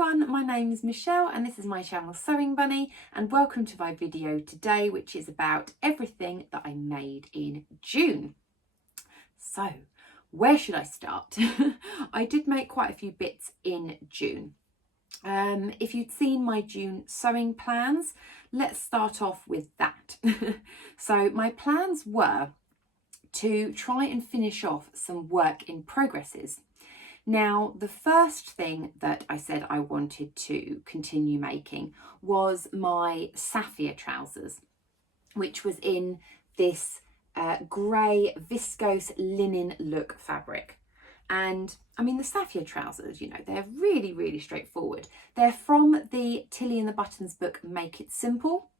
everyone, my name is Michelle and this is my channel Sewing Bunny, and welcome to my video today, which is about everything that I made in June. So where should I start? I did make quite a few bits in June. If you'd seen my June sewing plans, let's start off with that. So my plans were to try and finish off some work in progresses. Now, the first thing that I said I wanted to continue making was my Saphia trousers, which was in this grey viscose linen look fabric. And I mean, the Saphia trousers, you know, they're really, really straightforward. They're from the Tilly and the Buttons book, Make It Simple.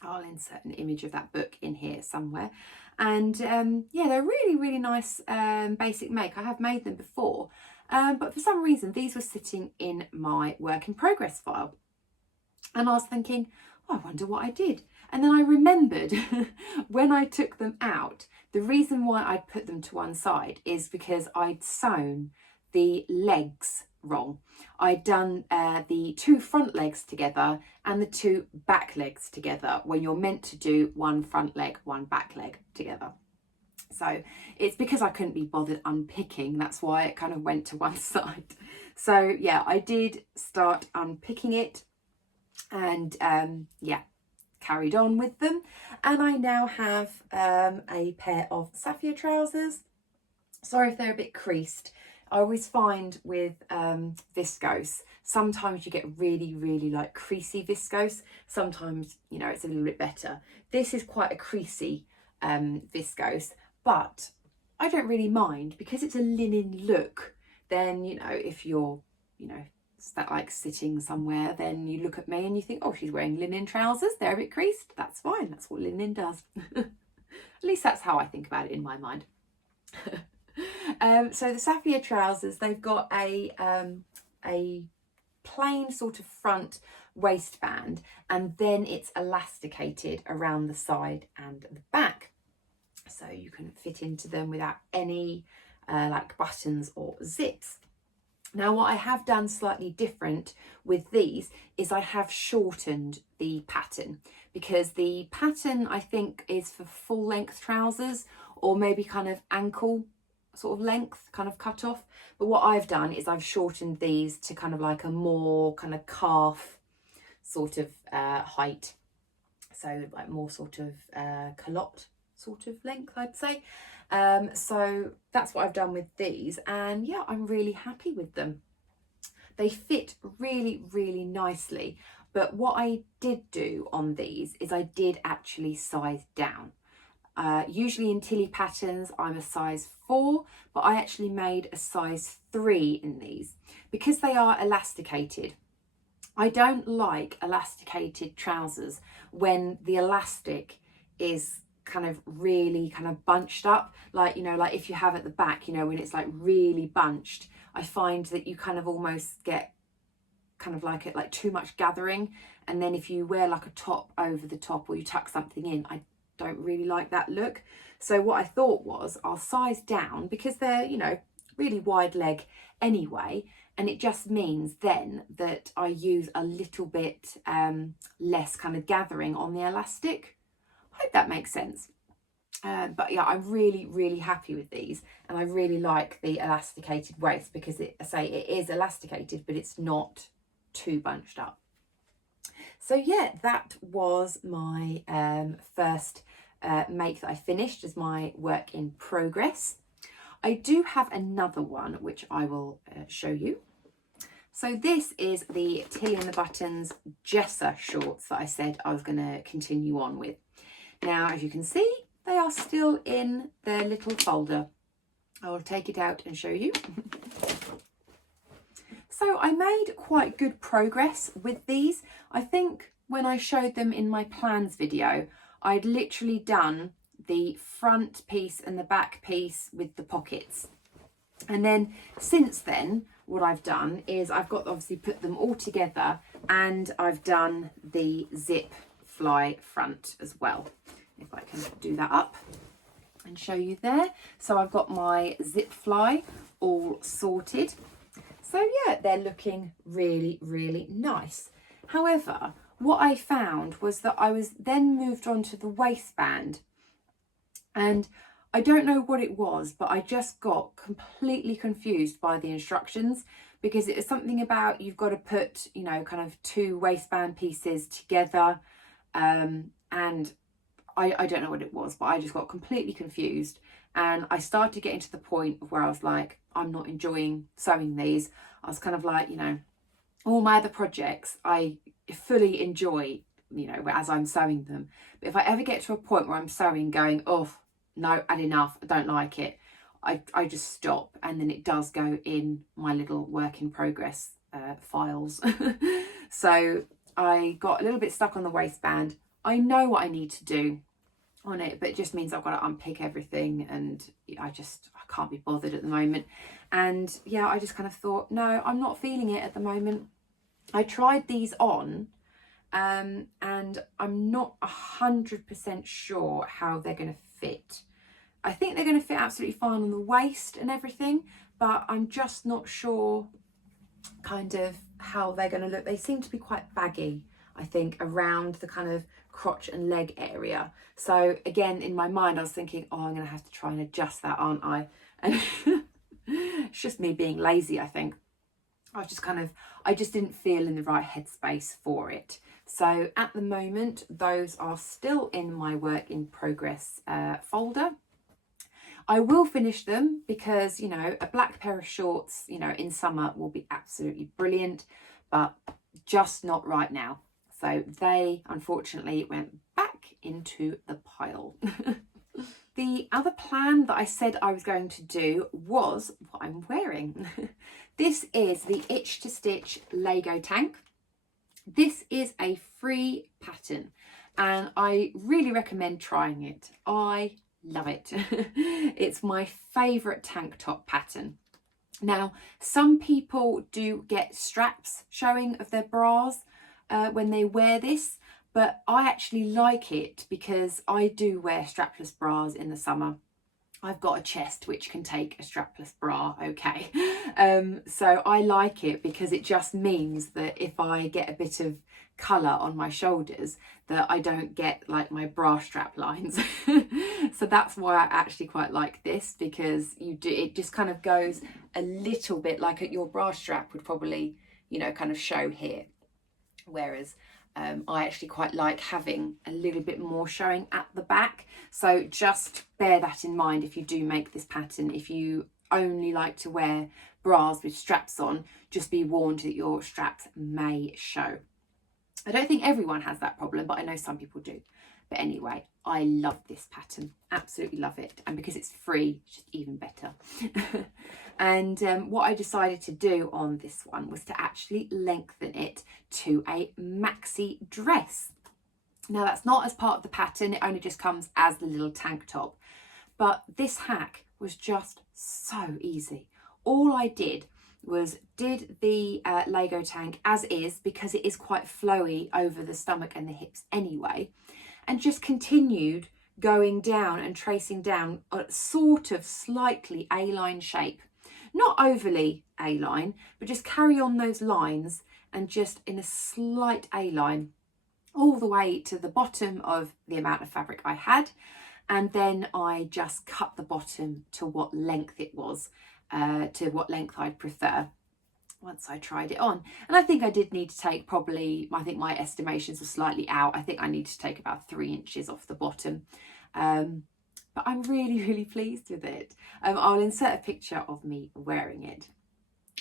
I'll insert an image of that book in here somewhere. And yeah, they're really, really nice basic make. I have made them before. But for some reason, these were sitting in my work in progress file. And I was thinking, oh, I wonder what I did. And then I remembered when I took them out, the reason why I'd put them to one side is because I'd sewn the legs wrong. I'd done the two front legs together and the two back legs together when you're meant to do one front leg, one back leg together. So it's because I couldn't be bothered unpicking, that's why it kind of went to one side. So yeah, I did start unpicking it and yeah, carried on with them. And I now have a pair of Saphia trousers. Sorry if they're a bit creased. I always find with viscose, sometimes you get really, really like creasy viscose. Sometimes, you know, it's a little bit better. This is quite a creasy viscose. But I don't really mind because it's a linen look. Then, you know, if you're, you know, like sitting somewhere, then you look at me and you think, oh, she's wearing linen trousers. They're a bit creased. That's fine. That's what linen does. At least that's how I think about it in my mind. So the Saphia trousers, they've got a plain sort of front waistband, and then it's elasticated around the side and the back. So you can fit into them without any like buttons or zips. Now, what I have done slightly different with these is I have shortened the pattern, because the pattern I think is for full length trousers or maybe kind of ankle sort of length, kind of cut off. But what I've done is I've shortened these to kind of like a more kind of calf sort of height. So like more sort of culotte sort of length, I'd say. So that's what I've done with these, and yeah, I'm really happy with them. They fit really, really nicely. But what I did do on these is I did actually size down. Usually in Tilly patterns I'm a size 4, but I actually made a size 3 in these because they are elasticated. I don't like elasticated trousers when the elastic is kind of really kind of bunched up, like, you know, like if you have at the back, you know, when it's like really bunched, I find that you kind of almost get kind of like it like too much gathering. And then if you wear like a top over the top or you tuck something in, I don't really like that look. So what I thought was I'll size down because they're, you know, really wide leg anyway, and it just means then that I use a little bit less kind of gathering on the elastic. I hope that makes sense. But yeah, I'm really, really happy with these, and I really like the elasticated waist because it is elasticated, but it's not too bunched up. So yeah, that was my first make that I finished as my work in progress. I do have another one which I will show you. So this is the Tilly and the Buttons Jessa shorts that I said I was going to continue on with. Now, as you can see, they are still in their little folder. I will take it out and show you. So I made quite good progress with these. I think when I showed them in my plans video, I'd literally done the front piece and the back piece with the pockets. And then since then, what I've done is I've got obviously put them all together, and I've done the zip fly front as well. If I can do that up and show you there. So I've got my zip fly all sorted. So yeah, they're looking really, really nice. However, what I found was that I was then moved on to the waistband, and I don't know what it was, but I just got completely confused by the instructions, because it was something about you've got to put, you know, kind of 2 waistband pieces together, and I don't know what it was, but I just got completely confused, and I started getting to the point of where I was like, I'm not enjoying sewing these. I was kind of like, you know, all my other projects I fully enjoy, you know, as I'm sewing them. But if I ever get to a point where I'm sewing going, oh, no, had enough, I don't like it, I just stop, and then it does go in my little work in progress files. So I got a little bit stuck on the waistband. I know what I need to do on it, but it just means I've got to unpick everything, and I can't be bothered at the moment. And yeah, I just kind of thought, no, I'm not feeling it at the moment. I tried these on, and I'm not 100% sure how they're going to fit. I think they're going to fit absolutely fine on the waist and everything, but I'm just not sure kind of how they're going to look. They seem to be quite baggy, I think, around the kind of crotch and leg area. So again, in my mind, I was thinking, oh, I'm going to have to try and adjust that, aren't I? And it's just me being lazy, I think. I just didn't feel in the right headspace for it. So at the moment, those are still in my work in progress folder. I will finish them because, you know, a black pair of shorts, you know, in summer will be absolutely brilliant, but just not right now. So they unfortunately went back into the pile. The other plan that I said I was going to do was what I'm wearing. This is the Itch to Stitch Lago tank. This is a free pattern, and I really recommend trying it. I love it. It's my favourite tank top pattern. Now, some people do get straps showing of their bras when they wear this, but I actually like it because I do wear strapless bras in the summer. I've got a chest which can take a strapless bra, okay. So I like it because it just means that if I get a bit of colour on my shoulders, that I don't get like my bra strap lines. So that's why I actually quite like this, because it just kind of goes a little bit like your bra strap would probably, you know, kind of show here. Whereas I actually quite like having a little bit more showing at the back. So just bear that in mind if you do make this pattern. If you only like to wear bras with straps on, just be warned that your straps may show. I don't think everyone has that problem, but I know some people do. But anyway, I love this pattern, absolutely love it. And because it's free, it's just even better. And what I decided to do on this one was to actually lengthen it to a maxi dress. Now that's not as part of the pattern, it only just comes as the little tank top. But this hack was just so easy. All I did was did the Lago tank as is, because it is quite flowy over the stomach and the hips anyway, and just continued going down and tracing down a sort of slightly A-line shape. Not overly A-line, but just carry on those lines and just in a slight A-line all the way to the bottom of the amount of fabric I had. And then I just cut the bottom to what length it was, to what length I'd prefer once I tried it on. And I think I did need to take probably, I think my estimations were slightly out. I think I need to take about 3 inches off the bottom. But I'm really, really pleased with it. I'll insert a picture of me wearing it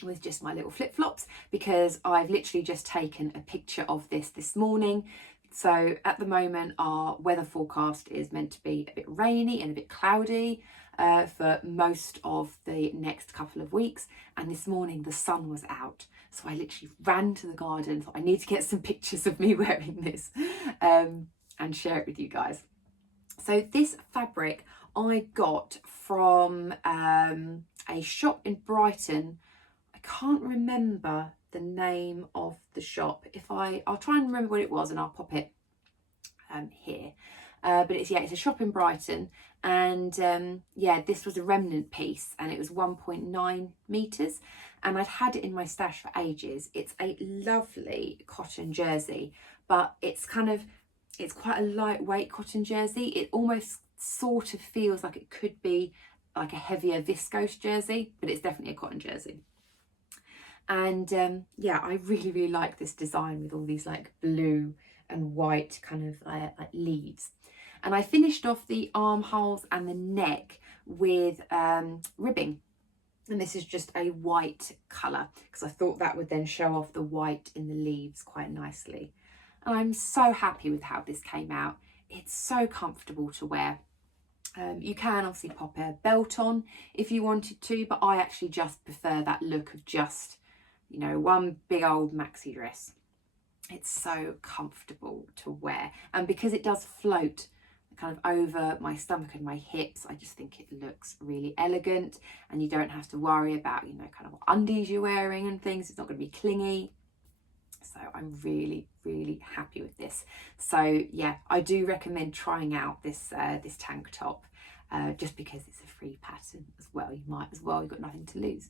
with just my little flip-flops, because I've literally just taken a picture of this morning. So at the moment, our weather forecast is meant to be a bit rainy and a bit cloudy for most of the next couple of weeks. And this morning the sun was out. So I literally ran to the garden, thought I need to get some pictures of me wearing this and share it with you guys. So this fabric I got from a shop in Brighton. I can't remember the name of the shop. I'll try and remember what it was and I'll pop it here. but it's a shop in Brighton, and yeah, this was a remnant piece, and it was 1.9 meters, and I'd had it in my stash for ages. It's a lovely cotton jersey, but it's quite a lightweight cotton jersey. It almost sort of feels like it could be like a heavier viscose jersey, but it's definitely a cotton jersey. And yeah, I really like this design with all these like blue and white kind of like leaves. And I finished off the armholes and the neck with ribbing. And this is just a white colour, because I thought that would then show off the white in the leaves quite nicely. And I'm so happy with how this came out. It's so comfortable to wear. You can obviously pop a belt on if you wanted to, but I actually just prefer that look of just, you know, one big old maxi dress. It's so comfortable to wear, and because it does float kind of over my stomach and my hips, I just think it looks really elegant, and you don't have to worry about, you know, kind of what undies you're wearing and things. It's not going to be clingy. So I'm really happy with this. So yeah, I do recommend trying out this this tank top, just because it's a free pattern as well. You might as well, you've got nothing to lose.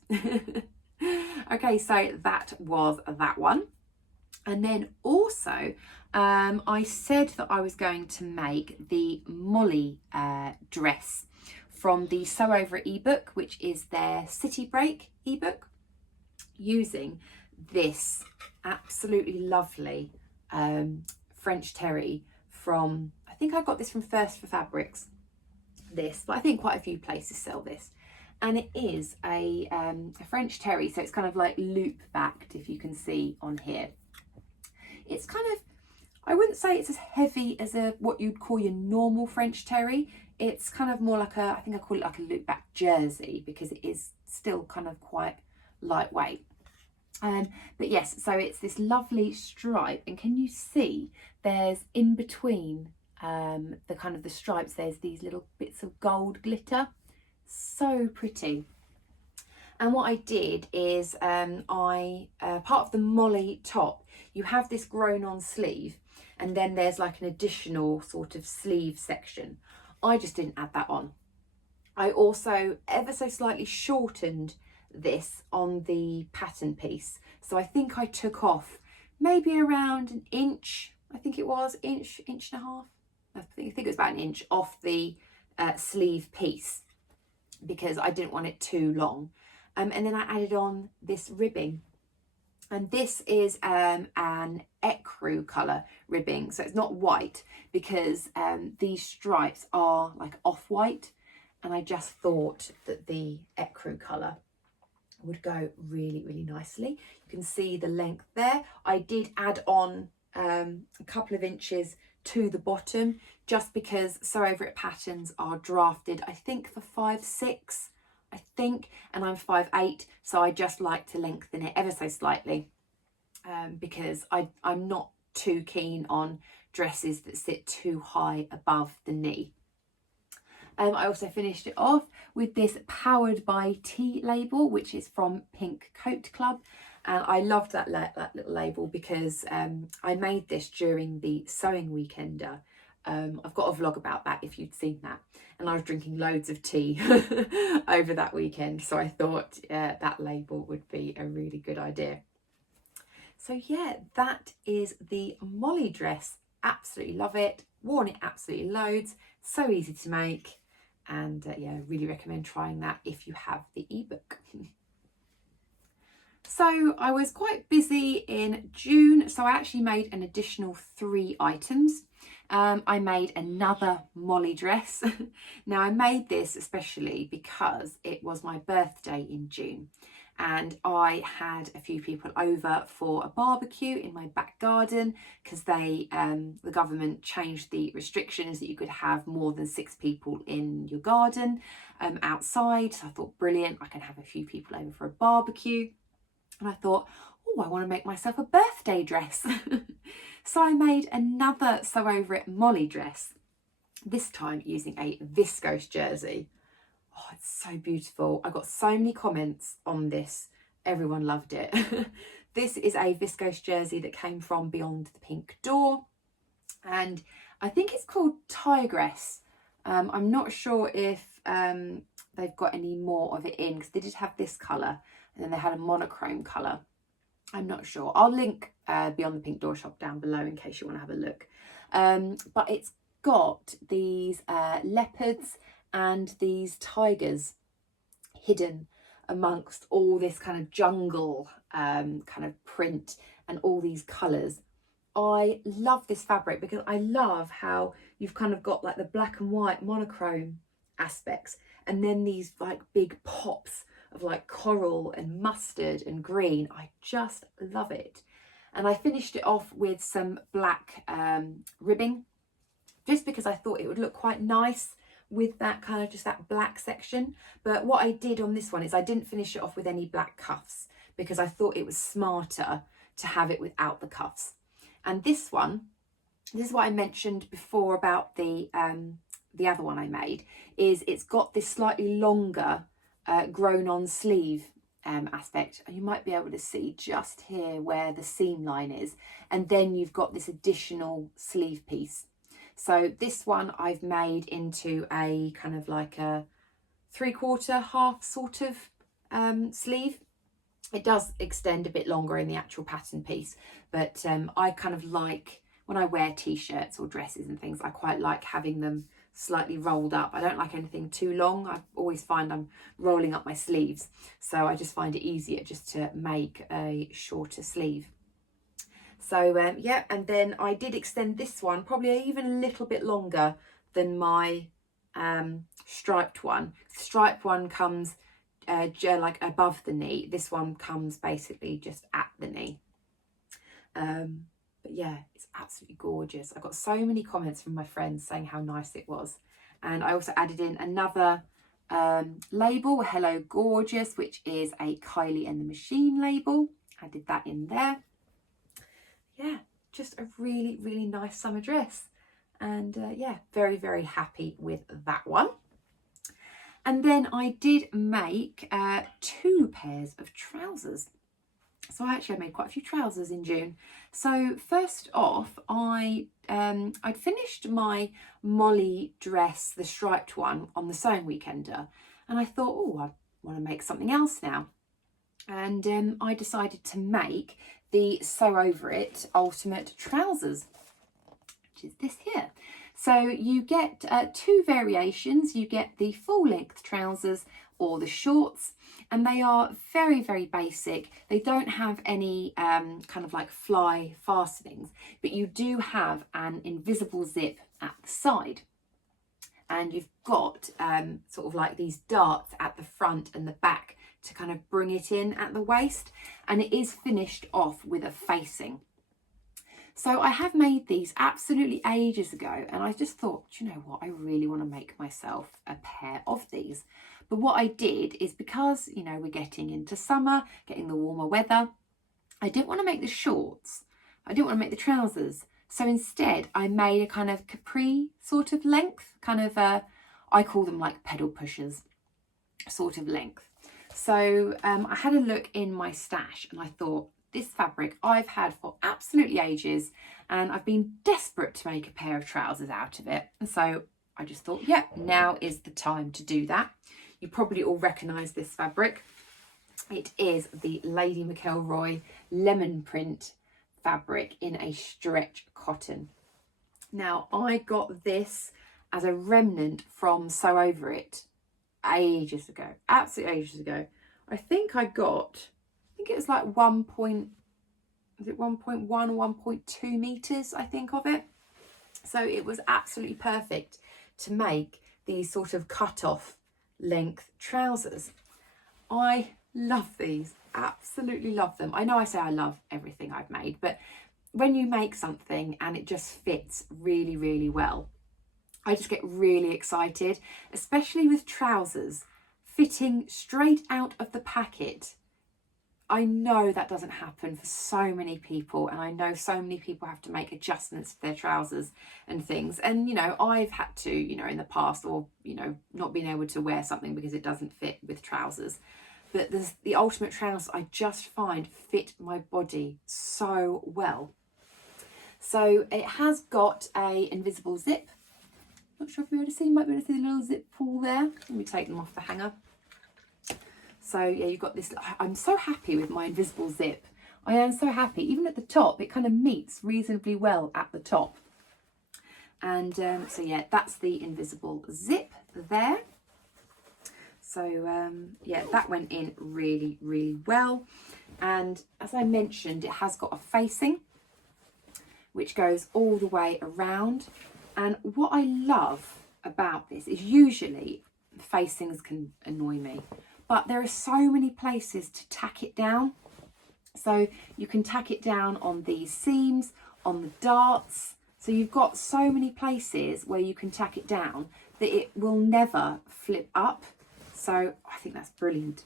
Okay, so that was that one. And then also I said that I was going to make the Molly dress from the Sew Over It ebook, which is their City Break ebook, using this absolutely lovely French terry from, I think I got this from First for Fabrics, this, but I think quite a few places sell this. And it is a French terry, so it's kind of like loop backed, if you can see on here. It's kind of, I wouldn't say it's as heavy as what you'd call your normal French terry. It's kind of more like I think I call it like a loop back jersey, because it is still kind of quite lightweight. But yes, so it's this lovely stripe, and can you see there's in between the kind of the stripes, there's these little bits of gold glitter. So pretty. And what I did is part of the Molly top, you have this grown on sleeve, and then there's like an additional sort of sleeve section. I just didn't add that on. I also ever so slightly shortened this on the pattern piece. So I think I took off maybe around an inch, I think it was inch and a half. I think it was about an inch off the sleeve piece, because I didn't want it too long. And then I added on this ribbing, and this is an ecru colour ribbing, so it's not white, because these stripes are like off-white, and I just thought that the ecru colour would go really nicely. You can see the length there. I did add on a couple of inches to the bottom, just because Sew Over It patterns are drafted, I think, for 5'6", I think, and I'm 5'8", so I just like to lengthen it ever so slightly, because I'm not too keen on dresses that sit too high above the knee. I also finished it off with this Powered by Tea label, which is from Pink Coat Club. And I loved that little label, because I made this during the sewing weekender. I've got a vlog about that if you'd seen that. And I was drinking loads of tea over that weekend. So I thought that label would be a really good idea. So yeah, that is the Molly dress. Absolutely love it. Worn it absolutely loads. So easy to make. And yeah, really recommend trying that if you have the ebook. So I was quite busy in June, so I actually made an additional 3 items. I made another Molly dress. Now I made this especially because it was my birthday in June, and I had a few people over for a barbecue in my back garden, because the government changed the restrictions that you could have more than 6 people in your garden outside. So I thought, brilliant, I can have a few people over for a barbecue. And I thought, oh, I want to make myself a birthday dress. So I made another Sew Over It Molly dress, this time using a viscose jersey. Oh, it's so beautiful. I got so many comments on this. Everyone loved it. This is a viscose jersey that came from Beyond the Pink Door. and I think it's called Tigress. I'm not sure if they've got any more of it in, because they did have this colour and then they had a monochrome colour. I'm not sure. I'll link Beyond the Pink Door shop down below in case you want to have a look. But it's got these leopards and these tigers hidden amongst all this kind of jungle kind of print and all these colours. I love this fabric because I love how you've kind of got like the black and white monochrome aspects, and then these like big pops of like coral and mustard and green. I just love it. And I finished it off with some black ribbing, just because I thought it would look quite nice with that kind of just that black section. But what I did on this one is I didn't finish it off with any black cuffs, because I thought it was smarter to have it without the cuffs. And this one, this is what I mentioned before about the other one I made, is it's got this slightly longer grown on sleeve aspect. And you might be able to see just here where the seam line is. And then you've got this additional sleeve piece. So this one I've made into a kind of like a 3/4, half sort of sleeve. It does extend a bit longer in the actual pattern piece, but I kind of like, when I wear t-shirts or dresses and things, I quite like having them slightly rolled up. I don't like anything too long. I always find I'm rolling up my sleeves, so I just find it easier just to make a shorter sleeve. So yeah, and then I did extend this one probably even a little bit longer than my striped one. The striped one comes like above the knee. This one comes basically just at the knee. But yeah, it's absolutely gorgeous. I got so many comments from my friends saying how nice it was. And I also added in another label, Hello Gorgeous, which is a Kylie and the Machine label. I did that in there. Yeah, just a really, really nice summer dress. And yeah, very, very happy with that one. And then I did make 2 pairs of trousers. So I made quite a few trousers in June. So first off, I'd finished my Molly dress, the striped one, on the sewing weekender. And I thought, oh, I want to make something else now. And I decided to make the Sew Over It Ultimate Trousers, which is this here. So you get 2 variations. You get the full length trousers or the shorts, and they are very, very basic. They don't have any kind of like fly fastenings, but you do have an invisible zip at the side. And you've got sort of like these darts at the front and the back to kind of bring it in at the waist. And it is finished off with a facing. So I have made these absolutely ages ago, and I just thought, you know what, I really want to make myself a pair of these. But what I did is, because, you know, we're getting into summer, getting the warmer weather, I didn't want to make the shorts. I didn't want to make the trousers. So instead, I made a kind of capri sort of length, kind of, I call them like pedal pushers sort of length. So I had a look in my stash and I thought, this fabric I've had for absolutely ages, and I've been desperate to make a pair of trousers out of it. And so I just thought, yeah, now is the time to do that. You probably all recognise this fabric. It is the Lady McElroy lemon print fabric in a stretch cotton. Now, I got this as a remnant from Sew Over It ages ago, absolutely ages ago. I think it was like 1.1 or 1.2 meters, I think, of it. So it was absolutely perfect to make these sort of cut off length trousers. I love these, absolutely love them. I know I say I love everything I've made, but when you make something and it just fits really, really well, I just get really excited, especially with trousers fitting straight out of the packet. I know that doesn't happen for so many people, and I know so many people have to make adjustments to their trousers and things. And, you know, I've had to, you know, in the past, or, you know, not being able to wear something because it doesn't fit with trousers. But the ultimate trousers I just find fit my body so well. So it has got a invisible zip. Not sure if you're able to see, you might be able to see the little zip pull there. Let me take them off the hanger. So yeah, you've got this, I'm so happy with my invisible zip. I am so happy. Even at the top, it kind of meets reasonably well at the top. And so yeah, that's the invisible zip there. So yeah, that went in really, really well. And as I mentioned, it has got a facing, which goes all the way around. And what I love about this is usually facings can annoy me, but there are so many places to tack it down. So you can tack it down on these seams, on the darts. So you've got so many places where you can tack it down that it will never flip up. So I think that's brilliant.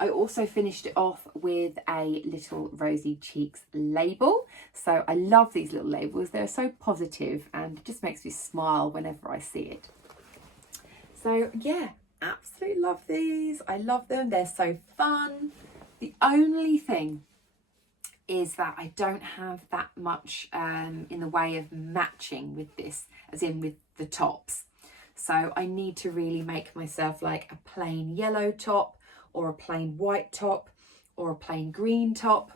I also finished it off with a little Rosy Cheeks label. So I love these little labels. They're so positive and it just makes me smile whenever I see it. So yeah, absolutely love these. I love them. They're so fun. The only thing is that I don't have that much in the way of matching with this, as in with the tops. So I need to really make myself like a plain yellow top, or a plain white top, or a plain green top,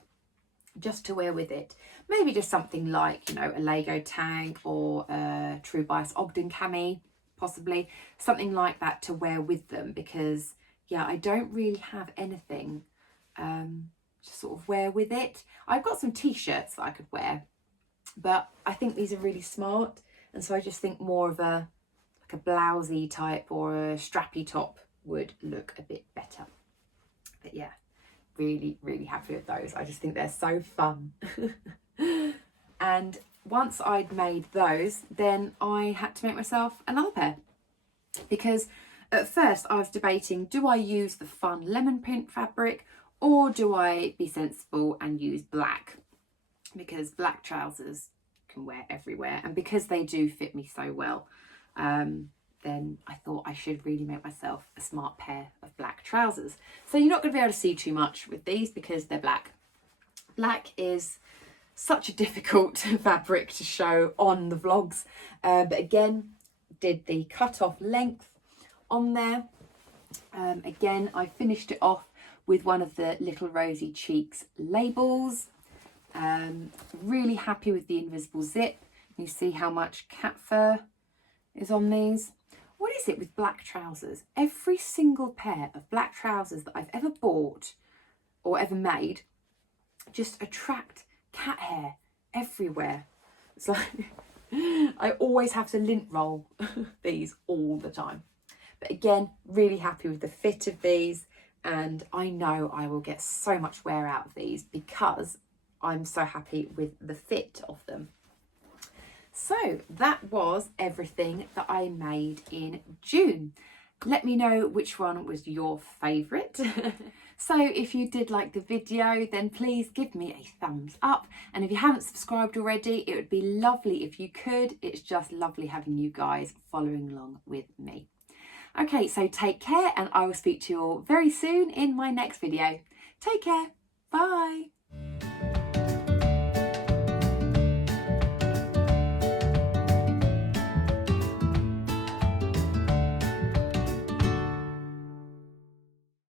just to wear with it. Maybe just something like, you know, a Lago tag or a True Bias Ogden cami, possibly. Something like that to wear with them, because, yeah, I don't really have anything to sort of wear with it. I've got some t-shirts that I could wear, but I think these are really smart. And so I just think more of a, like a blousey type or a strappy top would look a bit better. But yeah, really, really happy with those. I just think they're so fun. And once I'd made those, then I had to make myself another pair, because at first I was debating, do I use the fun lemon print fabric or do I be sensible and use black? Because black trousers can wear everywhere, and because they do fit me so well, then I thought I should really make myself a smart pair of black trousers. So you're not going to be able to see too much with these because they're black. Black is such a difficult fabric to show on the vlogs. But again, did the cut off length on there. Again, I finished it off with one of the little Rosy Cheeks labels. Really happy with the invisible zip. You see how much cat fur is on these. What is it with black trousers? Every single pair of black trousers that I've ever bought or ever made just attract cat hair everywhere. It's like I always have to lint roll these all the time. But again, really happy with the fit of these, and I know I will get so much wear out of these because I'm so happy with the fit of them. So that was everything that I made in June. Let me know which one was your favourite. So if you did like the video, then please give me a thumbs up. And if you haven't subscribed already, it would be lovely if you could. It's just lovely having you guys following along with me. Okay, so take care, and I will speak to you all very soon in my next video. Take care. Bye.